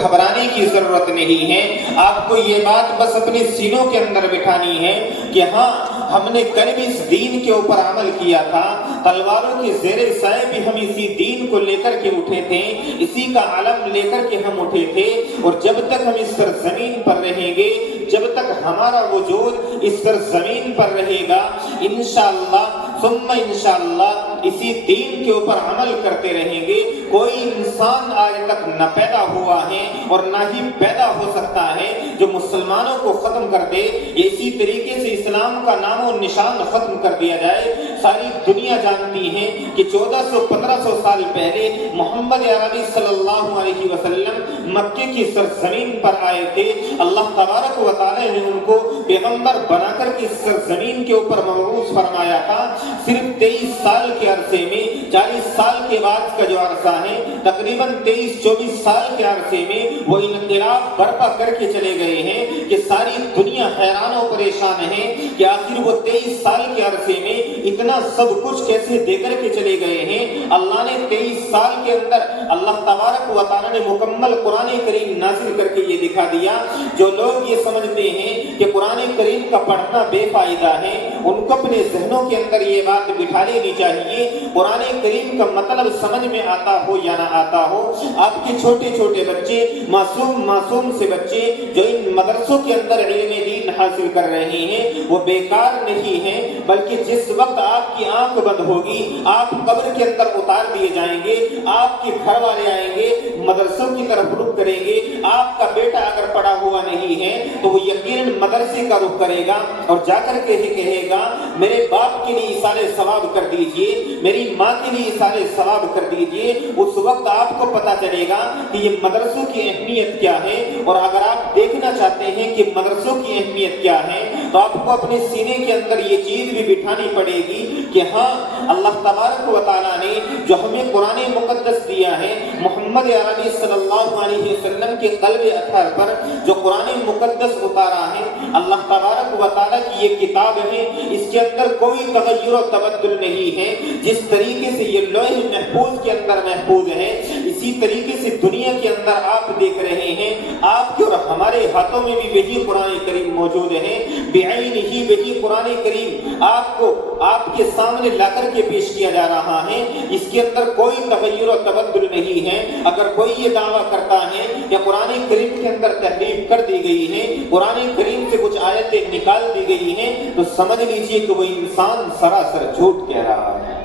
گھبرانے کی ضرورت نہیں ہے۔ آپ کو یہ بات بس اپنے سینوں کے اندر بٹھانی ہے کہ ہاں ہم نے کل بھی اس دین کے اوپر عمل کیا تھا، تلواروں کے زیر سائے بھی ہم اسی دین کو لے کر کے اٹھے تھے، اسی کا علم لے کر کے ہم اٹھے تھے، اور جب تک ہم اس سرزمین پر رہیں گے، جب تک ہمارا وجود اس سرزمین پر رہے گا، انشاءاللہ ثم انشاءاللہ اسی دین کے اوپر عمل کرتے رہیں گے۔ کوئی انسان آج تک نہ پیدا ہوا ہے اور نہ ہی پیدا ہو سکتا ہے جو مسلمانوں کو ختم کر دے، اسی طریقے سے اسلام کا نام و نشان ختم کر دیا جائے۔ ساری دنیا جانتی ہے کہ 1400-1500 سال پہلے محمد عربی صلی اللہ علیہ وسلم مکے کی سرزمین پر آئے تھے۔ اللہ تبارک و تعالی نے ان کو پیغمبر بنا کر کے سرزمین کے اوپر مبعوث فرمایا تھا۔ صرف 23 سال کے عرصے میں، 40 سال کے بعد کا جو عرصہ ہے، تقریباً 23-24 سال کے عرصے میں وہ انقلاب برپا کر کے چلے گئے ہیں کہ ساری دنیا حیران و پریشان ہے کہ آخر وہ 23 سال کے عرصے میں اتنا سب کچھ کیسے دے کر کے چلے گئے ہیں۔ اللہ نے 23 سال کے اندر اللہ تبارک و تعالی نے مکمل قرآن کریم نازل کر کے یہ دکھا دیا۔ جو لوگ یہ سمجھتے ہیں کہ قرآن کریم کا پڑھنا بے فائدہ ہے، ان کو اپنے ذہنوں کے اندر یہ بات بٹھا لینی چاہیے، قرآن کریم کا مطلب سمجھ میں آتا ہو یا نہ آتا ہو، آپ کے چھوٹے چھوٹے بچے، معصوم سے بچے جو ان مدرسوں کے اندر علم دین حاصل کر رہے ہیں، وہ بیکار نہیں ہیں، بلکہ جس وقت آپ کی آنکھ بند ہوگی، آپ قبر کے اندر اتار دیے جائیں گے، آپ کے گھر والے آئیں گے، مدرسوں کی طرف رخ کریں گے۔ آپ کا بیٹا اگر پڑھا ہوا نہیں ہے تو وہ یقیناً مدرسے کا رخ کرے گا اور جا کر کے کہے گا میرے باپ کے لیے ایصال ثواب کر دیجئے، میری ماں کے لیے ایصال ثواب کر دیجئے۔ اس وقت آپ کو پتا چلے گا کہ یہ مدرسوں کی اہمیت کیا ہے، اور اگر آپ دیکھنا چاہتے ہیں کہ مدرسوں کی اہمیت کیا ہے تو آپ کو اپنے سینے کے اندر یہ چیز بھی بٹھانی پڑے گی کہ ہاں اللہ تبارک و تعالیٰ نے جو ہمیں قرآن مقدس دیا ہے، محمد عربی صلی اللہ علیہ وسلم کے قلب اطہر پر جو قرآن مقدس اتارا ہے، اللہ تبارک و تعالیٰ کی یہ کتاب ہے، اس کے اندر کوئی تغیر و تبدل نہیں ہے۔ جس طریقے سے یہ لوح محفوظ کے اندر محفوظ ہے، اسی طریقے سے دنیا کے اندر آپ دیکھ رہے ہیں، آپ کے اور ہمارے ہاتھوں میں بھی وہی قرآن کریم موجود ہے، بعین ہی وہی قرآن کریم آپ کو آپ کے سامنے لا کر کے پیش کیا جا رہا ہے۔ اس کے اندر کوئی تغیر و تبدل نہیں ہے۔ اگر کوئی یہ دعویٰ کرتا ہے کہ قرآن کریم کے اندر تحریف کر دی گئی ہے، قرآن کریم سے کچھ آیتیں نکال دی گئی ہیں، تو سمجھ لیجئے کہ وہ انسان سراسر جھوٹ کہہ رہا ہے۔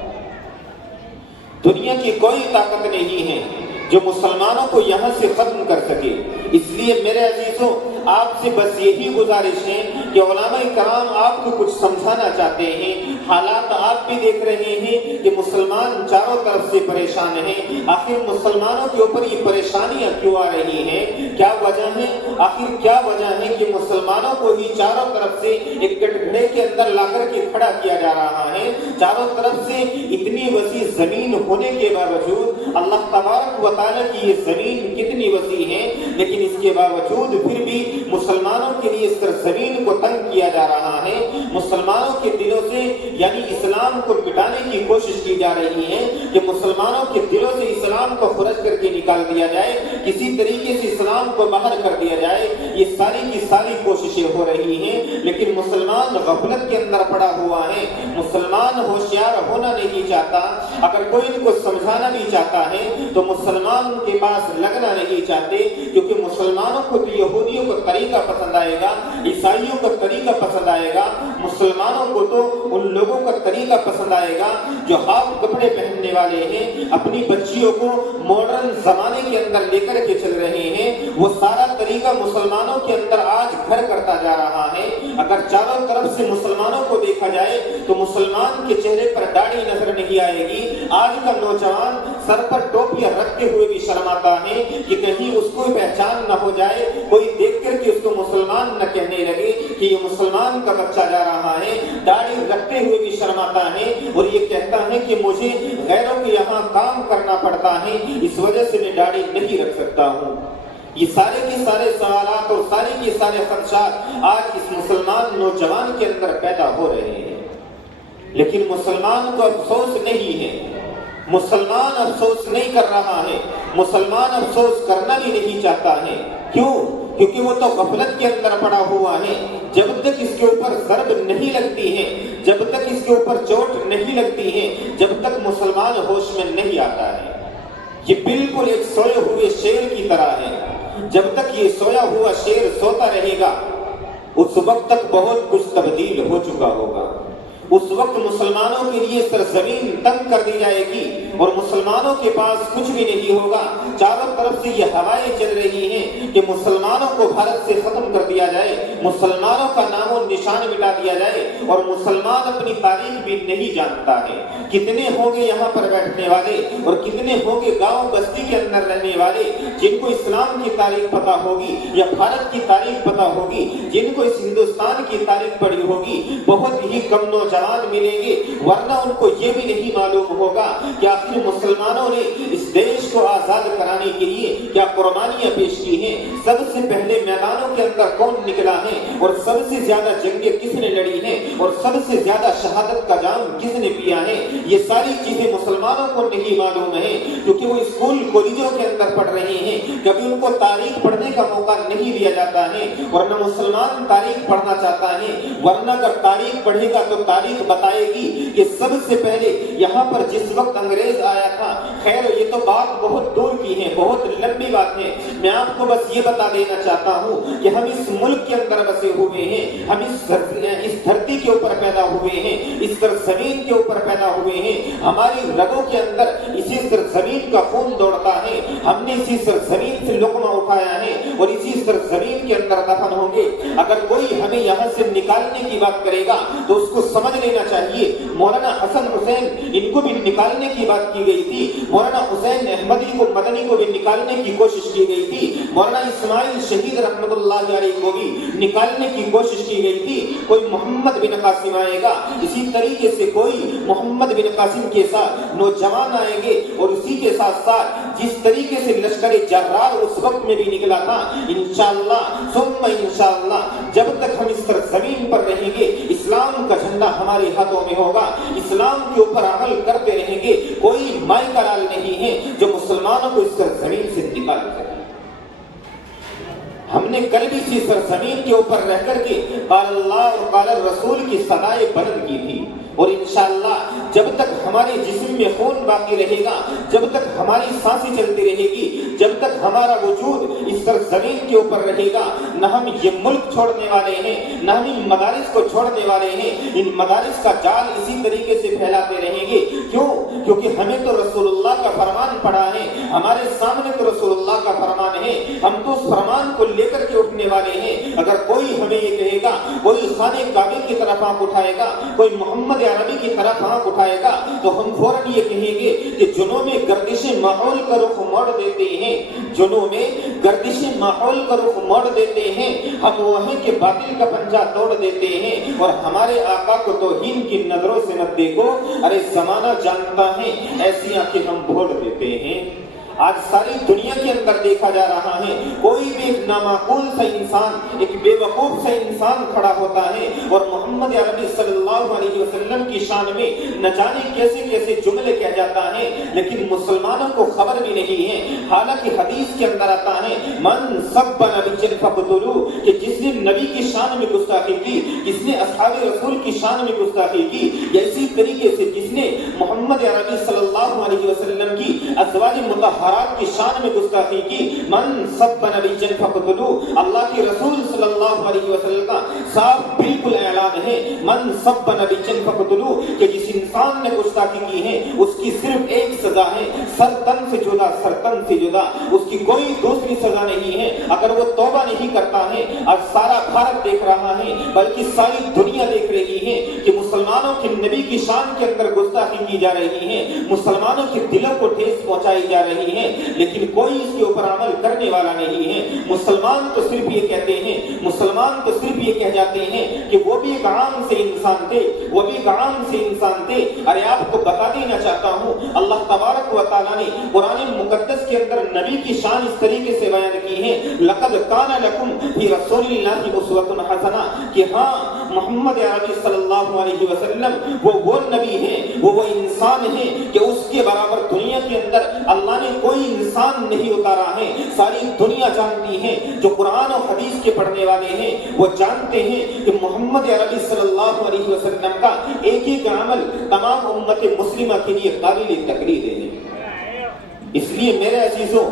دنیا کی کوئی طاقت نہیں ہے جو مسلمانوں کو یہاں سے ختم کر سکے۔ اس لیے میرے عزیزوں، آپ سے بس یہی گزارش ہے کہ علماء کرام آپ کو کچھ سمجھانا چاہتے ہیں۔ حالات آپ بھی دیکھ رہے ہیں کہ مسلمان چاروں طرف سے پریشان ہیں۔ آخر مسلمانوں کے اوپر یہ پریشانیاں کیوں آ رہی ہیں؟ کیا وجہ ہے؟ آخر کیا وجہ ہے کہ مسلمانوں کو ہی چاروں طرف سے ایک کٹگھرے کے اندر لا کر کے کھڑا کیا جا رہا ہے؟ چاروں طرف سے اتنی وسیع زمین ہونے کے باوجود، اللہ تبارک و تعالیٰ کی یہ زمین کتنی وسیع ہے، لیکن اس کے باوجود پھر بھی مسلمانوں کے لیے اس زمین کو تنگ کیا جا رہا ہے۔ مسلمانوں کے دلوں سے یعنی اسلام کو مٹانے کی کوشش کی جا رہی ہے کہ مسلمانوں کے دلوں سے اسلام کو خرج کر کے نکال دیا جائے، کسی طریقے سے اسلام کو باہر کر دیا جائے۔ یہ ساری کی ساری کوششیں ہو رہی ہیں، لیکن مسلمان غفلت کے اندر پڑا ہوا ہے۔ مسلمان ہوشیار ہونا نہیں چاہتا۔ اگر کوئی ان کو سمجھانا بھی چاہتا ہے تو مسلمان کے پاس لگنا نہیں چاہتے، کیونکہ مسلمانوں کو تو یہودیوں کا طریقہ پسند آئے گا، عیسائیوں کا طریقہ پسند آئے گا، مسلمانوں کو تو ان لوگوں کا طریقہ پسند آئے گا جو ہاف کپڑے پہننے والے ہیں، اپنی بچیوں کو ماڈرن زمانے کے اندر لے کر کے چل رہے ہیں۔ وہ سارا طریقہ مسلمانوں کے اندر آج گھر کرتا جا رہا ہے۔ اگر چاروں طرف سے مسلمانوں کو دیکھا جائے تو مسلمان کے چہرے پر داڑھی نظر نہیں آئے گی۔ آج کا نوجوان سر پر ٹوپیاں رکھتے ہوئے بھی شرماتا ہے کہ کہیں اس کو پہچان نہ ہو جائے، کوئی دیکھ کر کے اس کو مسلمان نہ کہنے لگے کہ یہ مسلمان کا بچہ جا رہا ہے۔ داڑھی رکھتے ہوئے بھی شرماتا ہے اور یہ کہتا ہے کہ مجھے غیروں کے یہاں کام کرنا پڑتا ہے، اس وجہ سے میں داڑھی نہیں رکھ سکتا ہوں۔ یہ سارے کے سارے سوالات اور سارے کے سارے خدشات آج اس مسلمان نوجوان کے اندر پیدا ہو رہے ہیں، لیکن مسلمان کو افسوس نہیں ہے مسلمان افسوس نہیں کر رہا ہے، مسلمان افسوس کرنا بھی نہیں چاہتا ہے۔ کیوں؟ کیونکہ وہ تو غفلت کے اندر پڑا ہوا ہے۔ جب تک اس کے اوپر ضرب نہیں لگتی ہے، جب تک اس کے اوپر چوٹ نہیں لگتی ہے، جب تک مسلمان ہوش میں نہیں آتا ہے۔ یہ بالکل ایک سوئے ہوئے شیر کی طرح ہے۔ جب تک یہ سویا ہوا شیر سوتا رہے گا، اس وقت تک بہت کچھ تبدیل ہو چکا ہوگا۔ اس وقت مسلمانوں کے لیے سرزمین تنگ کر دی جائے گی اور مسلمانوں کے پاس کچھ بھی نہیں ہوگا۔ چاروں طرف سے یہ ہوائیں چل رہی ہیں کہ مسلمانوں کو بھارت سے ختم کر دیا جائے، مسلمانوں کا نام و نشان مٹا دیا جائے، اور مسلمان اپنی تاریخ بھی نہیں جانتا ہے۔ کتنے ہوں گے یہاں پر بیٹھنے والے اور کتنے ہوں گے گاؤں بستی کے اندر رہنے والے جن کو اسلام کی تاریخ پتہ ہوگی یا بھارت کی تاریخ پتہ ہوگی، جن کو اس ہندوستان کی تاریخ پڑھی ہوگی۔ بہت ہی کم نوجوان ملیں گے، ورنہ ان کو یہ بھی نہیں معلوم ہوگا کہ آخر مسلمانوں نے اس دیش کو آزاد کرانے کے لیے کیا قربانیاں پیش کی ہیں۔ سب سے پہلے میدانوں کے اندر کون نکلا ہے اور سب سے زیادہ جنگیں کس نے لڑی ہیں اور سب سے زیادہ شہادت کا جام کس نے پیا ہے، یہ ساری چیزیں مسلمانوں کو نہیں معلوم ہے، کیونکہ وہ اسکول کالجوں کے اندر پڑھ رہے ہیں۔ کبھی ان کو تاریخ پڑھنے کا موقع نہیں دیا جاتا ہے، ورنہ مسلمان تاریخ پڑھنا چاہتا ہے، ورنہ اگر تاریخ پڑھے گا تو تاریخ بتائے گی کہ سب سے پہلے یہاں پر جس وقت انگریز آیا تھا۔ خیر یہ تو بات بہت دور کی ہے، بہت لمبی بات ہے۔ میں آپ کو بس یہ بتا دینا چاہتا ہوں کہ ہم اس ملک کے اندر بسے ہوئے ہیں، ہم اس دھرتی کے اوپر پیدا ہوئے ہیں، اس سرزمین کے اوپر پیدا ہوئے ہیں۔ ہماری رگوں کے اندر اسی سرزمین کا خون دوڑتا ہے، ہم نے اسی سرزمین سے لقمہ اٹھایا ہے اور اسی سرزمین کے اندر دفن ہوں گے۔ اگر کوئی ہمیں یہاں سے نکالنے کی بات کرے گا تو اس کو سمجھ لینا چاہیے مولانا حسن حسین ان کو بھی نکالنے کی بات کی گئی تھی، مولانا حسین احمدی کو مدنی کو بھی نکالنے کی کوشش کی گئی تھی، مولانا اسماعیل شہید رحمت اللہ علیہ کو بھی نکالنے کی کوشش کی گئی تھی۔ کوئی محمد بن قاسم آئے گا، اسی طریقے سے کوئی محمد بن قاسم کے ساتھ نوجوان آئیں گے، اور اسی کے ساتھ ساتھ جس طریقے سے لشکر جرار اس وقت میں بھی نکلا تھا، انشاءاللہ ثم انشاءاللہ جب تک ہم اس زمین پر رہیں گے اسلام کا جھنڈا ہمارے ہاتھوں میں ہوگا، اسلام کے اوپر عمل کرتے رہیں گے۔ کوئی مائی کا لال نہیں ہے جو مسلمانوں کو اس زمین سے نکال سکے۔ ہم نے کل بھی اسی سرزمین کے اوپر رہ کر کے قال اللہ اور قال الرسول کی صدائیں بلند کی تھی، اور انشاءاللہ جب تک ہمارے جسم میں خون باقی رہے گا، جب تک ہماری سانسیں چلتی رہے گی، جب تک ہمارا وجود اس سرزمین کے اوپر رہے گا، نہ ہم یہ ملک چھوڑنے والے ہیں، نہ ہم ان مدارس کو چھوڑنے والے ہیں۔ ان مدارس کا جال اسی طریقے سے پھیلاتے رہیں گے۔ کیوں؟ کیونکہ ہمیں تو رسول اللہ کا فرمان پڑھا ہے، ہمارے سامنے تو رسول اللہ کا فرمان ہے، ہم تو اس فرمان کو لے کر کے اٹھنے والے ہیں۔ اگر کوئی ہمیں یہ کہے گا، کوئی خانہ کعبہ کی طرف آنکھ اٹھائے گا، کوئی محمد عربی کی طرف آنکھ اٹھائے گا، تو ہم فوراً یہ کہیں گے کہ جنوں میں گردش ماحول کا رخ موڑ دیتے ہیں، جنوں میں گردش ماحول کا رخ موڑ دیتے ہیں، ہم وہ ہیں کہ باطل کا پنجہ توڑ دیتے ہیں، اور ہمارے آقا کو توہین کی نظروں سے مت دیکھو، ارے زمانہ جانتا ہے ایسی آنکھیں ہم بھول دیتے ہیں۔ آج ساری دنیا کے اندر دیکھا جا رہا ہے، کوئی بھی ایک نامعقول سا انسان، ایک بے وقوف سا انسان کھڑا ہوتا ہے اور محمد عربی صلی اللہ علیہ وسلم کی شان میں نہ جانے کیسے کیسے جملے کہہ جاتا ہے، لیکن مسلمانوں کو خبر بھی نہیں ہے۔ حالانکہ حدیث کے اندر آتا ہے من سب نبی فقتلوہ، کہ جس نے نبی کی شان میں گستاخی کی، جس نے اصحاب رسول کی شان میں گستاخی کی، یا اسی طریقے سے جس نے محمد عربی صلی اللہ علیہ وسلم کی ازواج مطہرات کی شان میں گستاخی کی، من سب نبی فقتلوہ، اللہ کے رسول صلی اللہ علیہ وسلم کا صاف بالکل اعلان ہے، من سب نبی فقتلوہ، کہ جس انسان نے گستاخی کی ہے اس کی صرف ایک سزا ہے، سر تن سے جدا، سر تن سے جدا، اس کی کوئی دوسری سزا نہیں ہے۔ اگر وہ توبہ نہیں کرتا ہے، آج سارا بھارت دیکھ رہا ہے، بلکہ ساری دنیا دیکھ رہی ہے کہ مسلمانوں کے نبی کی شان کے اندر گستاخی کی جا رہی ہے، مسلمانوں کے دلوں کو ٹھیس پہنچائی جا رہی ہے، لیکن کوئی اس کے اوپر عمل کرنے والا نہیں ہے۔ مسلمان تو صرف یہ کہتے ہیں، مسلمان تو صرف یہ کہہ جاتے ہیں کہ وہ بھی ایک عام سے انسان تھے، وہ بھی ایک عام سے انسان تھے۔ ارے آپ کو بتا دینا چاہتا ہوں، اللہ تبارک و تعالیٰ نے قرآن مقدس کے اندر نبی کی شان اس طریقے سے بیان کی ہے لقد کان لکم فی رسول اللہ اسوۃ حسنہ، کہ ہاں محمد عربی صلی اللہ علیہ وسلم وہ نبی ہیں، وہ انسان ہیں کہ اس کے برابر دنیا کے اندر اللہ نے کوئی انسان نہیں اتارا ہے۔ ساری دنیا جانتی ہے، جو قرآن اور حدیث کے پڑھنے والے ہیں وہ جانتے ہیں کہ محمد عربی صلی اللہ علیہ وسلم کا ایک ایک عمل تمام امت مسلمہ کے لیے قابل تقلید ہے۔ اس لیے میرے عزیزوں،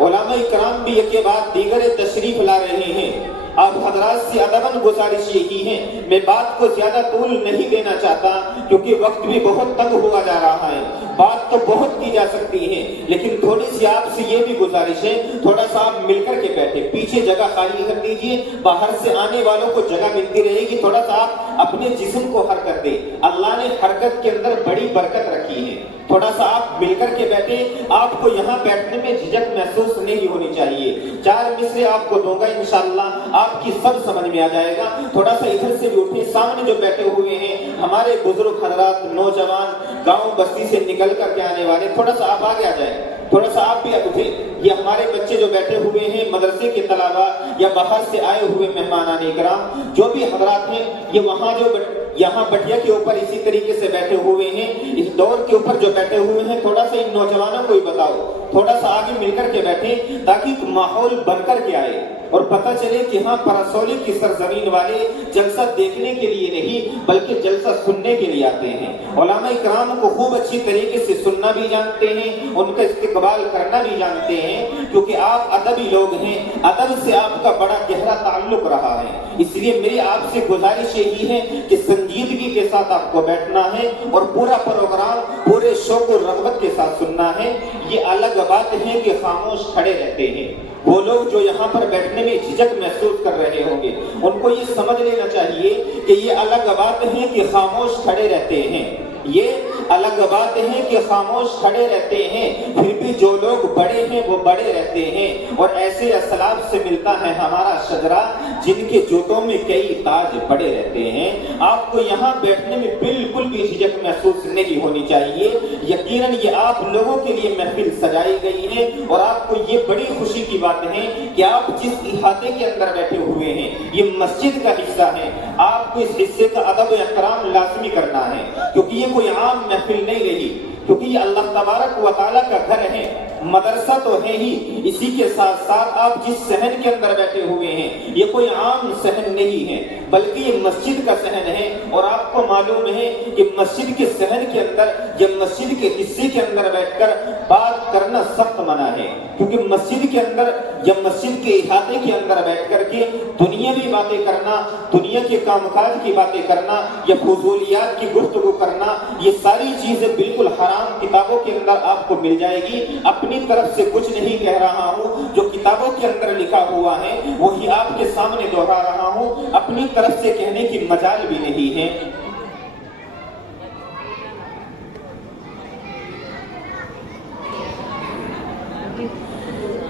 علماء کرام بھی ایک کے بعد دیگر تشریف لا رہے ہیں۔ آپ حضرات سے ادباً گزارش یہی ہے، میں بات کو زیادہ طول نہیں دینا چاہتا کیونکہ وقت بھی بہت تنگ ہوا جا رہا ہے، بات تو بہت کی جا سکتی ہے، لیکن تھوڑی سی آپ سے یہ بھی گزارش ہے، تھوڑا سا آپ مل کر کے بیٹھے، پیچھے جگہ خالی کر دیجئے، باہر سے آنے والوں کو جگہ ملتی رہے گی، تھوڑا سا آپ اپنے جسم کو حرکت دیں، اللہ نے حرکت کے اندر بڑی برکت رکھی ہے، تھوڑا سا آپ مل کر کے بیٹھے، آپ کو یہاں بیٹھنے میں جھجک محسوس نہیں ہونی چاہیے۔ 4 مصرے آپ کو دوں گا انشاءاللہ، آپ کی سب سمجھ میں آ جائے گا۔ تھوڑا سا ادھر سے بھی اٹھے، سامنے جو بیٹھے ہوئے ہیں ہمارے بزرگ حضرات، نوجوان، گاؤں بستی سے نکل کر کے آنے والے، تھوڑا سا آپ آگے آ جائیں، تھوڑا سا آپ بھی اٹھے۔ یہ ہمارے بچے جو بیٹھے ہوئے ہیں، مدرسے کے طلباء یا باہر سے آئے ہوئے مہمانان اکرام، جو بھی حضرات ہیں، یہ وہاں جو یہاں بٹیا کے اوپر اسی طریقے سے بیٹھے ہوئے ہیں، اس دور کے اوپر جو بیٹھے ہوئے ہیں، تھوڑا سا ان نوجوانوں کو ہی بتاؤ، تھوڑا سا آگے مل کر کے بیٹھیں تاکہ ماحول بن کر کے آئے اور پتہ چلے کہ ہاں پرسولی کی سرزمین والے جلسہ دیکھنے کے لیے نہیں بلکہ جلسہ سننے کے لیے آتے ہیں۔ علماء کرام کو خوب اچھی طریقے سے سننا بھی جانتے ہیں، ان کا استقبال کرنا بھی جانتے ہیں، کیونکہ آپ ادبی لوگ ہیں، ادب سے آپ کا بڑا گہرا تعلق رہا ہے۔ اس لیے میری آپ سے گزارش یہی ہے کہ سنجیدگی کے ساتھ آپ کو بیٹھنا ہے اور پورا پروگرام پورے شوق و رغبت کے ساتھ سننا ہے۔ یہ الگ بات ہے کہ خاموش کھڑے رہتے ہیں، وہ لوگ جو یہاں پر بیٹھنے میں جھجک محسوس کر رہے ہوں گے، ان کو یہ سمجھ لینا چاہیے کہ یہ الگ بات ہے کہ خاموش کھڑے رہتے ہیں، یہ الگ بات ہے کہ خاموش کھڑے رہتے ہیں، پھر بھی جو لوگ بڑے ہیں وہ بڑے رہتے ہیں، اور ایسے اسلاف سے ملتا ہے ہمارا شجرہ جن کے جوتوں میں کئی تاج پڑے رہتے ہیں۔ آپ کو یہاں بیٹھنے میں بالکل بھی جھجک محسوس نہیں ہونی چاہیے۔ یقیناً یہ آپ لوگوں کے لیے محفل سجائی گئی ہے، اور آپ کو یہ بڑی خوشی کی بات ہے کہ آپ جس احاطے کے اندر بیٹھے ہوئے ہیں یہ مسجد کا حصہ ہے، آپ کو اس حصے کا ادب و احترام لازمی کرنا ہے، کیونکہ یہ کوئی عام محفل نہیں رہی، کیونکہ یہ اللہ تبارک و تعالیٰ کا گھر ہے، مدرسہ تو ہے ہی، اسی کے ساتھ ساتھ آپ جس صحن کے اندر بیٹھے ہوئے ہیں یہ کوئی عام صحن نہیں ہے بلکہ یہ مسجد کا صحن ہے، اور آپ کو معلوم ہے کہ مسجد کے صحن کے اندر یا مسجد کے حصے کے اندر بیٹھ کر بات کرنا سخت منع ہے، کیونکہ مسجد کے اندر یا مسجد کے احاطے کے اندر بیٹھ کر کے دنیاوی باتیں کرنا، دنیا کے کام کاج کی باتیں کرنا یا فضولیات کی گفتگو کرنا، یہ ساری چیزیں بالکل حرام کتابوں کے اندر آپ کو مل جائے گی۔ اپنی طرف سے کچھ نہیں کہہ رہا ہوں، جو کتابوں کے اندر لکھا ہوا ہے وہی آپ کے سامنے دہرا رہا ہوں، اپنی طرف سے کہنے کی مجال بھی نہیں ہے۔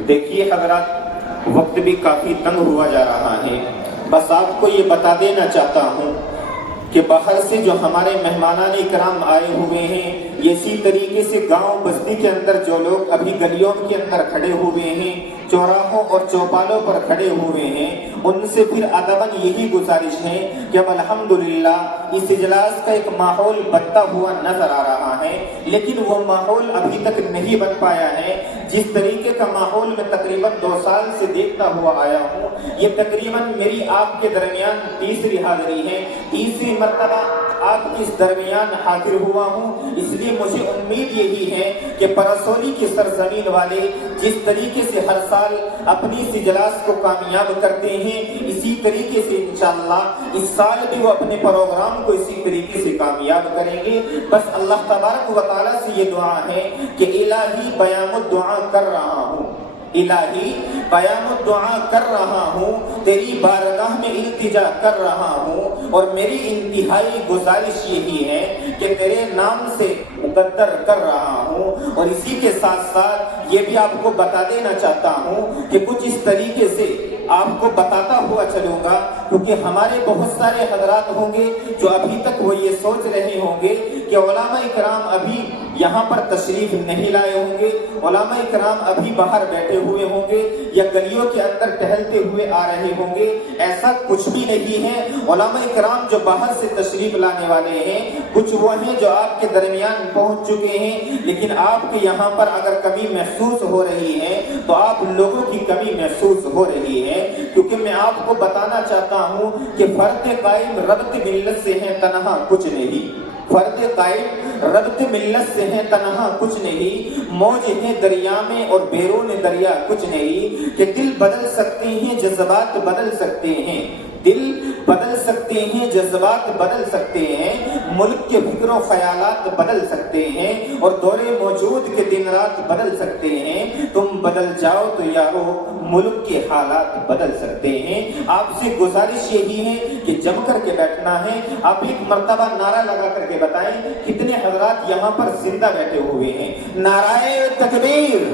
دیکھیے حضرات، وقت بھی کافی تنگ ہوا جا رہا ہے، بس آپ کو یہ بتا دینا چاہتا ہوں کہ باہر سے جو ہمارے مہمانان کرام آئے ہوئے ہیں، اسی طریقے سے گاؤں بستی کے اندر جو لوگ ابھی گلیوں کے اندر کھڑے ہوئے ہیں، چوراہوں اور چوپالوں پر کھڑے ہوئے ہیں، ان سے پھر ادباً یہی گزارش ہے کہ اب الحمدللہ اس اجلاس کا ایک ماحول بنتا ہوا نظر آ رہا ہے، لیکن وہ ماحول ابھی تک نہیں بن پایا ہے۔ جس طریقے کا ماحول میں تقریباً 2 سال سے دیکھتا ہوا آیا ہوں، یہ تقریباً میری آپ کے درمیان تیسری حاضری ہے، تیسری مرتبہ آپ کے اس درمیان حاضر ہوا ہوں۔ اس لیے مجھے امید یہی ہے کہ پرسولی کی سرزمین والے جس طریقے سے ہر سال اپنی اس اجلاس کو کامیاب کرتے ہیں، اسی طریقے سے انشاءاللہ اس سال بھی وہ اپنے پروگرام کو اسی طریقے سے کامیاب کریں گے۔ بس اللہ تبارک و تعالیٰ سے یہ دعا ہے کہ الہی بیان الدعا کر رہا ہوں، الہی بیان الدعا کر رہا ہوں، تیری بارگاہ میں التجا کر رہا ہوں، اور میری انتہائی گزارش یہی ہے کہ تیرے نام سے مقدر کر رہا ہوں۔ اور اسی کے ساتھ ساتھ یہ بھی آپ کو بتا دینا چاہتا ہوں کہ کچھ اس طریقے سے آپ کو بتاتا ہوا چلوں گا، کیونکہ ہمارے بہت سارے حضرات ہوں گے جو ابھی تک وہ یہ سوچ رہے ہوں گے کہ علماء کرام ابھی یہاں پر تشریف نہیں لائے ہوں گے، علماء کرام ابھی باہر بیٹھے ہوئے ہوں گے یا گلیوں کے اندر ٹہلتے ہوئے آ رہے ہوں گے، ایسا کچھ بھی نہیں ہے۔ علماء کرام جو باہر سے تشریف لانے والے ہیں، کچھ وہ ہیں جو آپ کے درمیان پہنچ چکے ہیں، لیکن آپ کے یہاں پر اگر کمی محسوس ہو رہی ہے تو آپ لوگوں کی کمی محسوس ہو رہی ہے، کیونکہ میں آپ کو بتانا چاہتا ہوں کہ فرد قائم ربط ملت سے ہے، تنہا کچھ نہیں۔ فرد قائم ربط ملت سے ہے، تنہا کچھ نہیں۔ موج ہے دریا میں اور بیرون دریا کچھ نہیں، کہ دل بدل سکتے ہیں، جذبات بدل سکتے ہیں، دل بدل سکتے ہیں، جذبات بدل سکتے ہیں، ملک کے فکر و خیالات بدل سکتے ہیں، اور دور موجود کے دن رات بدل سکتے ہیں۔ تم بدل جاؤ تو یارو ملک کے حالات بدل سکتے ہیں۔ آپ سے گزارش یہی ہے کہ جم کر کے بیٹھنا ہے۔ آپ ایک مرتبہ نعرہ لگا کر کے بتائیں کتنے حضرات یہاں پر زندہ بیٹھے ہوئے ہیں؟ نعرہ تکبیر!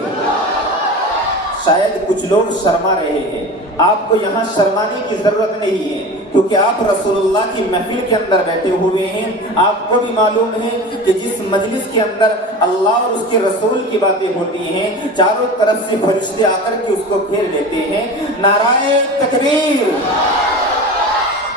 شاید کچھ لوگ شرما رہے ہیں، آپ کو یہاں شرمانے کی ضرورت نہیں ہے، کیونکہ آپ رسول اللہ کی محفل کے اندر بیٹھے ہوئے ہیں۔ آپ کو بھی معلوم ہے کہ جس مجلس کے اندر اللہ اور اس کے رسول کی باتیں ہوتی ہیں، چاروں طرف سے فرشتے آ کر کے اس کو گھیر لیتے ہیں۔ نعرہ تکبیر!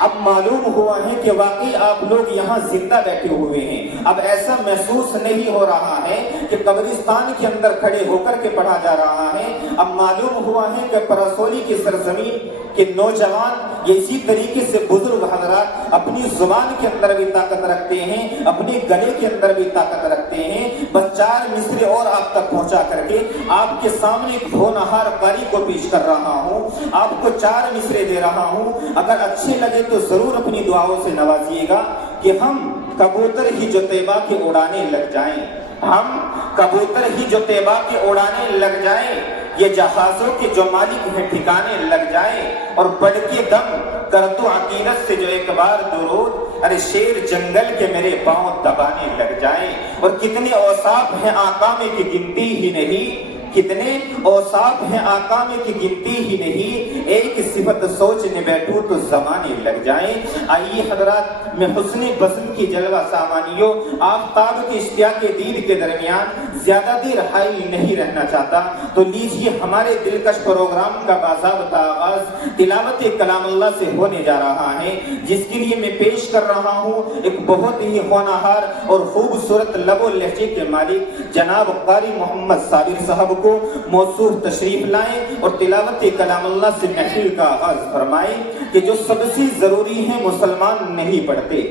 اب معلوم ہوا ہے کہ واقعی آپ لوگ یہاں زندہ بیٹھے ہوئے ہیں۔ اب ایسا محسوس نہیں ہو رہا ہے کہ قبرستان کے اندر کھڑے ہو کر کے پڑھا جا رہا ہے۔ اب معلوم ہوا ہے کہ پرسولی کی سرزمین کے نوجوان اسی طریقے سے بزرگ حضرات اپنی زبان کے اندر بھی طاقت رکھتے ہیں، اپنے گلے کے اندر بھی طاقت رکھتے ہیں۔ بس 4 مصرے اور آپ تک پہنچا کر کے آپ کے سامنے ایک ہونہار قاری کو پیش کر رہا ہوں، آپ کو 4 مصرے دے رہا ہوں۔ اگر اچھے لگے تو ضرور اپنی دعاؤں سے نوازیے گا کہ ہم کبوتر ہی جو طیبہ کے اڑانے لگ جائیں، ہم کبوتر ہی جو طیبہ کے اڑانے لگ جائیں، یہ جہازوں کے جو مالک ہیں ٹھکانے لگ جائیں، اور بڑھ کے دم کر تو عقیدت سے جو ایک بار درود، ارے شیر جنگل کے میرے پاؤں دبانے لگ جائیں۔ اور کتنے اوصاف ہیں آقا میں کی گنتی ہی نہیں، کتنے اوصاف ہیں آقا میں کی گنتی ہی نہیں، ایک صفت سوچنے بیٹھوں تو زمانے لگ جائیں۔ آئیے حضرات، میں حسن بزم کی جلوہ سامانیوں آفتاب کے اشتیاق دید کے درمیان زیادہ دیر حائل نہیں رہنا چاہتا، تو لیجیے ہمارے دلکش پروگرام کا باضابطہ آغاز تلاوت کلام اللہ سے ہونے جا رہا ہے، جس کے لیے میں پیش کر رہا ہوں ایک بہت ہی ہونہار اور خوبصورت لب و لہجے کے مالک جناب قاری محمد صابر صاحب کو موصوف تشریف لائیں اور تلاوت کلام اللہ سے محفل کا آغاز فرمائیں کہ جو سب سے ضروری ہے مسلمان نہیں پڑھتے،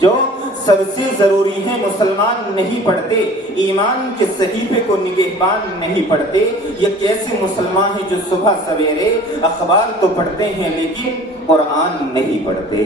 جو سب سے ضروری ہے مسلمان نہیں پڑھتے، ایمان کے صحیفے کو نگہبان نہیں پڑھتے۔ یہ کیسے مسلمان ہیں جو صبح سویرے اخبار تو پڑھتے ہیں لیکن قرآن نہیں پڑھتے؟